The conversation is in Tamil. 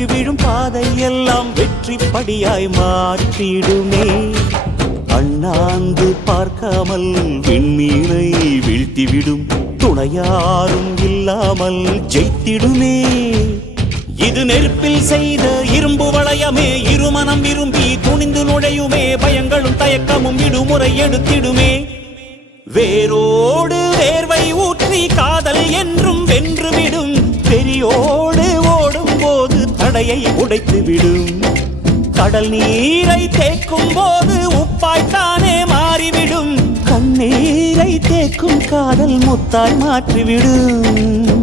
தடுக்கி விழும் பாதை எல்லாம் வெற்றி படியாய் மாற்றிடுமே. அண்ணாந்து பார்க்காமல் விண்மீனை வீழ்த்திவிடும் துணையாரும் இல்லாமல் ஜெயித்திடுமே. இது நெருப்பில் செய்த இரும்பு வளையமே, இருமனம் விரும்பி துணிந்து நுழையுமே. பயங்களும் தயக்கமும் விடுமுறை எடுத்திடுமே. வேரோடு வேர்வை ஊற்றி காதல் என்றும் வென்றுவிடும். பெரியோடு ஓடும் போது தடையை உடைத்துவிடும். கடல் நீரை தேக்கும் போது உப்பாய்த்தானே மாறிவிடும். கண்ணீரை தேக்கும் காதல் முத்தாய் மாற்றிவிடும்.